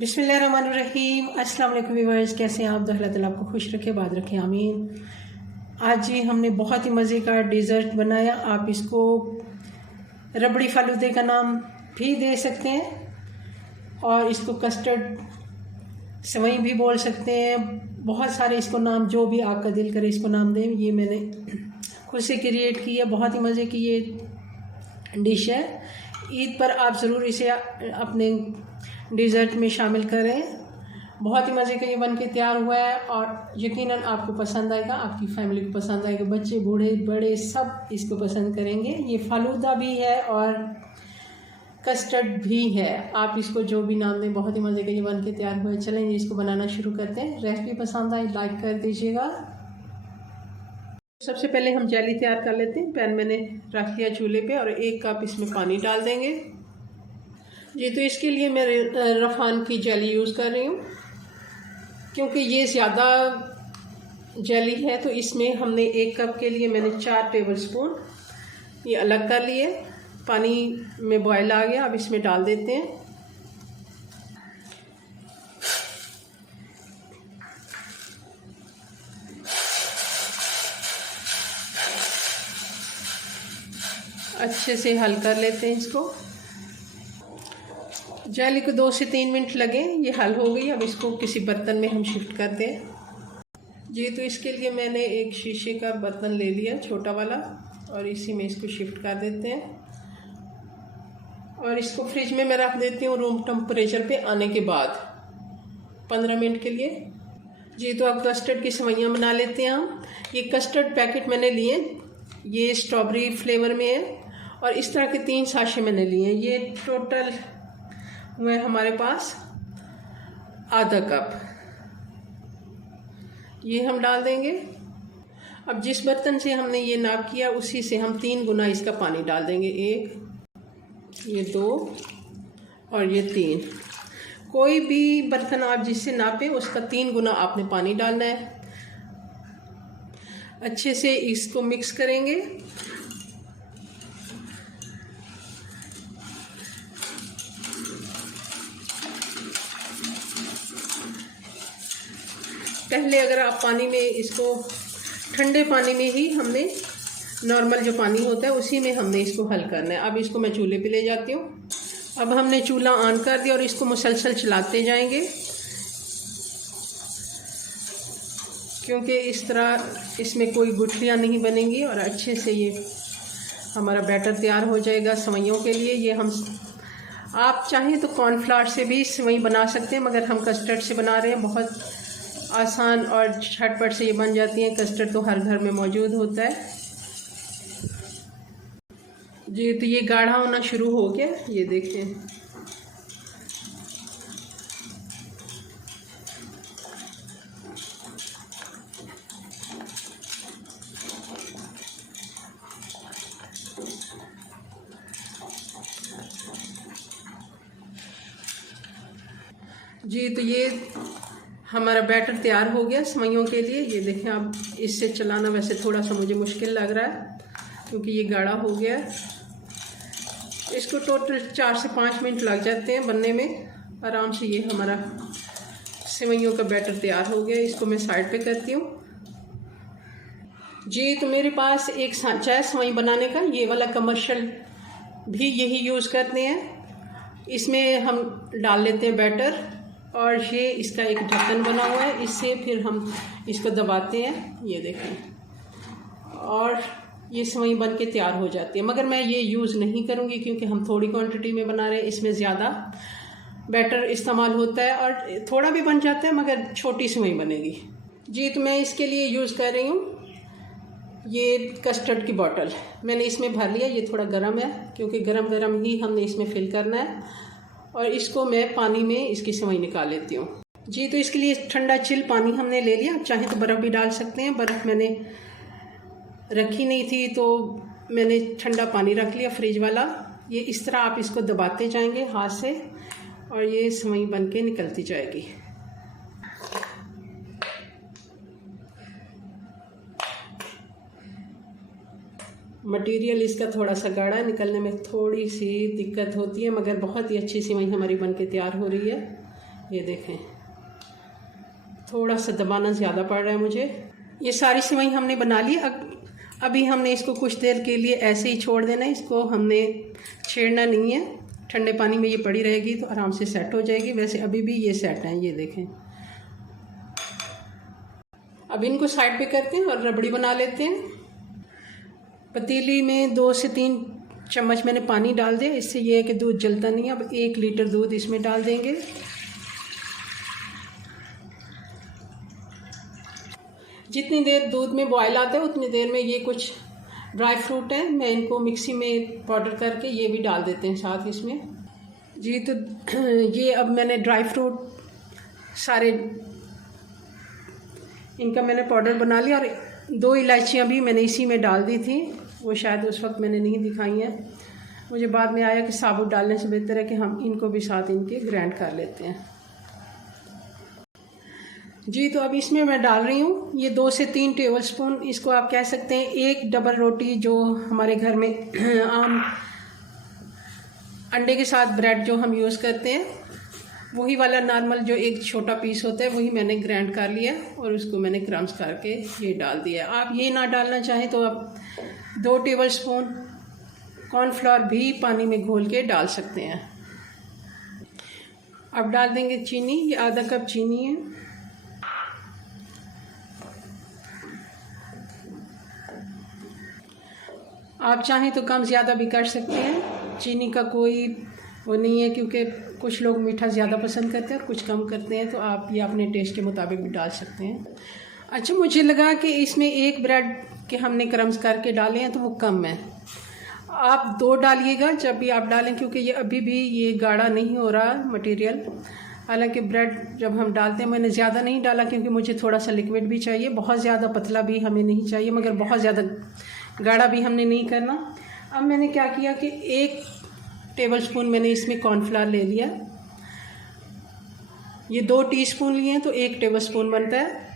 बिस्मिल्लाहिर्रहमानिर्रहीम। अस्सलाम वालेकुम व्यूअर्स, कैसे हैं आप? तो अल्लाह ताला आपको खुश रखे, बात रखे, आमीन। आज जी हमने बहुत ही मज़े का डेज़र्ट बनाया। आप इसको रबड़ी फालूदे का नाम भी दे सकते हैं और इसको कस्टर्ड सेवई भी बोल सकते हैं। बहुत सारे इसको नाम जो भी आपका दिल करे इसको नाम दें। ये मैंने खुद से क्रिएट की है, बहुत ही मज़े की ये डिश है। ईद पर आप ज़रूर इसे अपने डेज़र्ट में शामिल करें। बहुत ही मज़े का ये बन के तैयार हुआ है और यकीनन आपको पसंद आएगा, आपकी फैमिली को पसंद आएगा। बच्चे बूढ़े बड़े सब इसको पसंद करेंगे। ये फालूदा भी है और कस्टर्ड भी है, आप इसको जो भी नाम दें। बहुत ही मज़े का ये बन के तैयार हुआ है। चलेंगे इसको बनाना शुरू करते हैं। रेसिपी पसंद आई लाइक कर दीजिएगा। सबसे पहले हम जेली तैयार कर लेते हैं। पैन मैंने रख दिया चूल्हे पे और 1 कप इसमें पानी डाल देंगे जी। तो इसके लिए मैं रफ़ान की जेली यूज़ कर रही हूँ क्योंकि ये ज़्यादा जेली है। तो इसमें हमने 1 कप के लिए मैंने 4 टेबलस्पून ये अलग कर लिए। पानी में बॉयल आ गया, अब इसमें डाल देते हैं। अच्छे से हल कर लेते हैं इसको। जेली को 2 से 3 मिनट लगे, ये हल हो गई। अब इसको किसी बर्तन में हम शिफ्ट करते हैं जी। तो इसके लिए मैंने एक शीशे का बर्तन ले लिया, छोटा वाला, और इसी में इसको शिफ्ट कर देते हैं और इसको फ्रिज में मैं रख देती हूँ रूम टेम्परेचर पे आने के बाद 15 मिनट के लिए जी। तो अब कस्टर्ड की सेवइयाँ बना लेते हैं हम। ये कस्टर्ड पैकेट मैंने लिए, ये स्ट्रॉबेरी फ्लेवर में है और इस तरह के 3 साशे मैंने लिए हैं। ये टोटल हुए हमारे पास आधा कप, ये हम डाल देंगे। अब जिस बर्तन से हमने ये नाप किया उसी से हम 3 गुना इसका पानी डाल देंगे। 1, ये 2 और ये 3। कोई भी बर्तन आप जिससे नापे उसका 3 गुना आपने पानी डालना है। अच्छे से इसको मिक्स करेंगे। पहले अगर आप पानी में इसको ठंडे पानी में ही हमने नॉर्मल जो पानी होता है उसी में हमने इसको हल करना है। अब इसको मैं चूल्हे पे ले जाती हूँ। अब हमने चूल्हा ऑन कर दिया और इसको मुसलसल चलाते जाएंगे क्योंकि इस तरह इसमें कोई गुठलियाँ नहीं बनेंगी और अच्छे से ये हमारा बैटर तैयार हो जाएगा सेवइयों के लिए। ये हम आप चाहें तो कॉर्नफ्लावर से भी सेवई बना सकते हैं, मगर हम कस्टर्ड से बना रहे हैं। बहुत आसान और झटपट से ये बन जाती हैं। कस्टर्ड तो हर घर में मौजूद होता है जी। तो ये गाढ़ा होना शुरू हो गया, ये देखें। जी तो ये हमारा बैटर तैयार हो गया सेवइयों के लिए। ये देखें, आप इससे चलाना वैसे थोड़ा सा मुझे मुश्किल लग रहा है क्योंकि ये गाढ़ा हो गया है। इसको टोटल 4 से 5 मिनट लग जाते हैं बनने में आराम से। ये हमारा सेवइयों का बैटर तैयार हो गया। इसको मैं साइड पे करती हूँ जी। तो मेरे पास एक सांचा है सेवई बनाने का, ये वाला कमर्शियल भी यही यूज़ करते हैं। इसमें हम डाल लेते हैं बैटर और ये इसका एक ढक्कन बना हुआ है, इससे फिर हम इसको दबाते हैं। ये देखें और ये सेवई बन के तैयार हो जाती है। मगर मैं ये यूज़ नहीं करूँगी क्योंकि हम थोड़ी क्वांटिटी में बना रहे हैं, इसमें ज़्यादा बैटर इस्तेमाल होता है और थोड़ा भी बन जाता है मगर छोटी सेवई बनेगी जी। तो मैं इसके लिए यूज़ कर रही हूँ ये कस्टर्ड की बॉटल। मैंने इसमें भर लिया, ये थोड़ा गर्म है क्योंकि गरम गरम ही हमने इसमें फिल करना है। और इसको मैं पानी में इसकी सेवई निकाल लेती हूँ जी। तो इसके लिए ठंडा चिल पानी हमने ले लिया। आप चाहें तो बर्फ़ भी डाल सकते हैं, बर्फ़ मैंने रखी नहीं थी तो मैंने ठंडा पानी रख लिया फ्रिज वाला। ये इस तरह आप इसको दबाते जाएंगे हाथ से और ये सेवई बन के निकलती जाएगी। मटेरियल इसका थोड़ा सा गाढ़ा है, निकलने में थोड़ी सी दिक्कत होती है, मगर बहुत ही अच्छी सेवई हमारी बन के तैयार हो रही है। ये देखें, थोड़ा सा दबाना ज़्यादा पड़ रहा है मुझे। ये सारी सेवई हमने बना ली। अभी हमने इसको कुछ देर के लिए ऐसे ही छोड़ देना है, इसको हमने छेड़ना नहीं है। ठंडे पानी में ये पड़ी रहेगी तो आराम से सेट हो जाएगी। वैसे अभी भी ये सेट है, ये देखें। अब इनको साइड पे करते हैं और रबड़ी बना लेते हैं। पतीली में 2 से 3 चम्मच मैंने पानी डाल दिया, इससे ये है कि दूध जलता नहीं है। अब 1 लीटर दूध इसमें डाल देंगे। जितनी देर दूध में बॉयल आता है उतनी देर में ये कुछ ड्राई फ्रूट है, मैं इनको मिक्सी में पाउडर करके ये भी डाल देते हैं साथ इसमें। जी तो ये अब मैंने ड्राई फ्रूट सारे इनका मैंने पाउडर बना लिया, और 2 इलायचियाँ भी मैंने इसी में डाल दी थी। वो शायद उस वक्त मैंने नहीं दिखाई हैं, मुझे बाद में आया कि साबुत डालने से बेहतर है कि हम इनको भी साथ इनके ग्राइंड कर लेते हैं। जी तो अब इसमें मैं डाल रही हूँ ये 2 से 3 टेबलस्पून, इसको आप कह सकते हैं 1 डबल रोटी, जो हमारे घर में आम अंडे के साथ ब्रेड जो हम यूज़ करते हैं वही वाला नॉर्मल जो एक छोटा पीस होता है, वही मैंने ग्राइंड कर लिया और उसको मैंने क्रम्स करके ये डाल दिया। आप ये ना डालना चाहें तो आप 2 टेबलस्पून कॉर्नफ्लोर भी पानी में घोल के डाल सकते हैं। अब डाल देंगे चीनी, ये आधा कप चीनी है। आप चाहें तो कम ज़्यादा भी कर सकते हैं, चीनी का कोई वो नहीं है, क्योंकि कुछ लोग मीठा ज़्यादा पसंद करते हैं और कुछ कम करते हैं, तो आप ये अपने टेस्ट के मुताबिक भी डाल सकते हैं। अच्छा, मुझे लगा कि इसमें 1 ब्रेड के हमने क्रम्स करके डाले हैं तो वो कम है। आप 2 डालिएगा जब भी आप डालें, क्योंकि ये अभी भी ये गाढ़ा नहीं हो रहा मटेरियल। हालांकि ब्रेड जब हम डालते हैं, मैंने ज़्यादा नहीं डाला क्योंकि मुझे थोड़ा सा लिक्विड भी चाहिए, बहुत ज़्यादा पतला भी हमें नहीं चाहिए, मगर बहुत ज़्यादा गाढ़ा भी हमने नहीं करना। अब मैंने क्या किया कि 1 टेबलस्पून मैंने इसमें कॉर्नफ्लावर ले लिया। ये 2 टीस्पून लिए हैं तो 1 टेबलस्पून बनता है,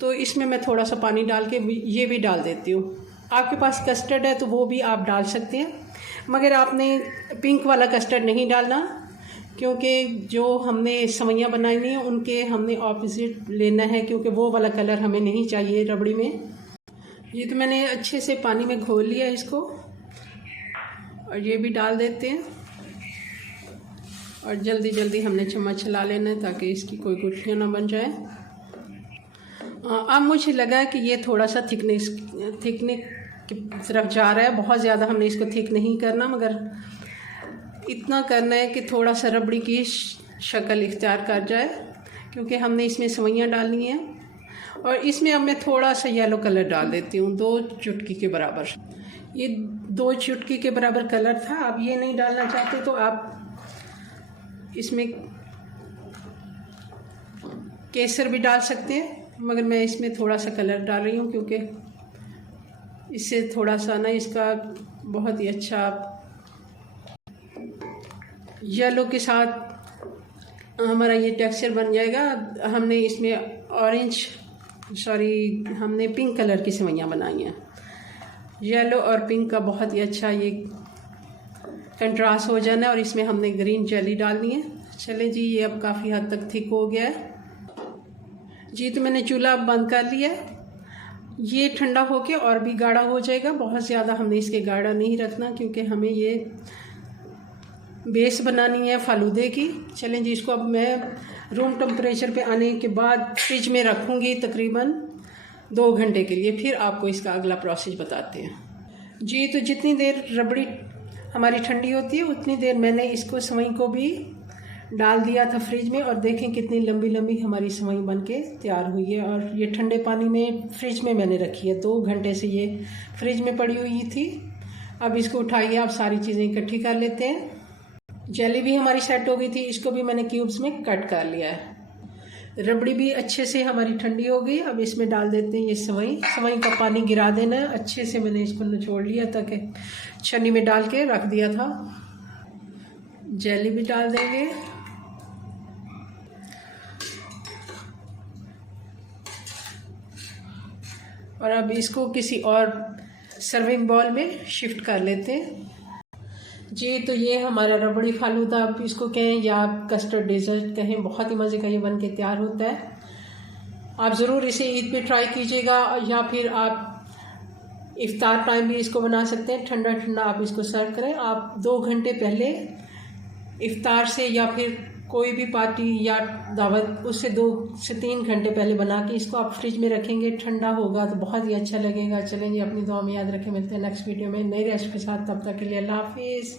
तो इसमें मैं थोड़ा सा पानी डाल के ये भी डाल देती हूँ। आपके पास कस्टर्ड है तो वो भी आप डाल सकते हैं, मगर आपने पिंक वाला कस्टर्ड नहीं डालना, क्योंकि जो हमने सवैयाँ बनाई हैं उनके हमने ऑपोजिट लेना है, क्योंकि वो वाला कलर हमें नहीं चाहिए रबड़ी में। ये तो मैंने अच्छे से पानी में घोल लिया इसको, और ये भी डाल देते हैं और जल्दी जल्दी हमने चम्मच चला लेना है ताकि इसकी कोई गुठलियाँ ना बन जाए। अब मुझे लगा कि ये थोड़ा सा थिकने की तरफ जा रहा है, बहुत ज़्यादा हमने इसको थिक नहीं करना, मगर इतना करना है कि थोड़ा सा रबड़ी की शक्ल इख्तियार कर जाए, क्योंकि हमने इसमें सेवइयाँ डालनी हैं। और इसमें अब मैं थोड़ा सा येलो कलर डाल देती हूँ, 2 चुटकी के बराबर। ये 2 चुटकी के बराबर कलर था। आप ये नहीं डालना चाहते तो आप इसमें केसर भी डाल सकते हैं, मगर मैं इसमें थोड़ा सा कलर डाल रही हूँ क्योंकि इससे थोड़ा सा ना इसका बहुत ही अच्छा येलो के साथ हमारा ये टेक्सचर बन जाएगा। हमने इसमें हमने पिंक कलर की सेवइयाँ बनाई हैं। येलो और पिंक का बहुत ही अच्छा ये कंट्रास्ट हो जाना है, और इसमें हमने ग्रीन जेली डालनी है। चले जी, ये अब काफ़ी हद तक थिक हो गया है जी। तो मैंने चूल्हा बंद कर लिया है, ये ठंडा होके और भी गाढ़ा हो जाएगा। बहुत ज़्यादा हमने इसके गाढ़ा नहीं रखना, क्योंकि हमें ये बेस बनानी है फालूदे की। चलें जी, इसको अब मैं रूम टेम्परेचर पे आने के बाद फ्रिज में रखूँगी तकरीबन 2 घंटे के लिए, फिर आपको इसका अगला प्रोसेस बताते हैं जी। तो जितनी देर रबड़ी हमारी ठंडी होती है उतनी देर मैंने इसको सेवई को भी डाल दिया था फ्रिज में, और देखें कितनी लंबी लंबी हमारी सेवई बनके तैयार हुई है। और ये ठंडे पानी में फ्रिज में मैंने रखी है, 2 घंटे से ये फ्रिज में पड़ी हुई थी। अब इसको उठाइए, आप सारी चीज़ें इकट्ठी कर लेते हैं। जेली भी हमारी सेट हो गई थी, इसको भी मैंने क्यूब्स में कट कर लिया है। रबड़ी भी अच्छे से हमारी ठंडी हो गई। अब इसमें डाल देते हैं ये सेवई का पानी गिरा देना है अच्छे से। मैंने इसको निचोड़ लिया ताकि छन्नी में डाल के रख दिया था। जेली भी डाल देंगे, और अब इसको किसी और सर्विंग बाउल में शिफ्ट कर लेते हैं जी, तो ये हमारा रबड़ी फालूदा, आप इसको कहें या आप कस्टर्ड डेजर्ट कहें, बहुत ही मज़े का ये बन के तैयार होता है। आप ज़रूर इसे ईद पे ट्राई कीजिएगा, या फिर आप इफ्तार टाइम भी इसको बना सकते हैं। ठंडा ठंडा आप इसको सर्व करें। आप 2 घंटे पहले इफ्तार से या फिर कोई भी पार्टी या दावत, उससे 2 से 3 घंटे पहले बना के इसको आप फ्रिज में रखेंगे, ठंडा होगा तो बहुत ही अच्छा लगेगा। चलेंगे, अपनी दुआ में याद रखें। मिलते हैं नेक्स्ट वीडियो में नई रेसिपी के साथ। तब तक के लिए अल्लाह हाफिज़।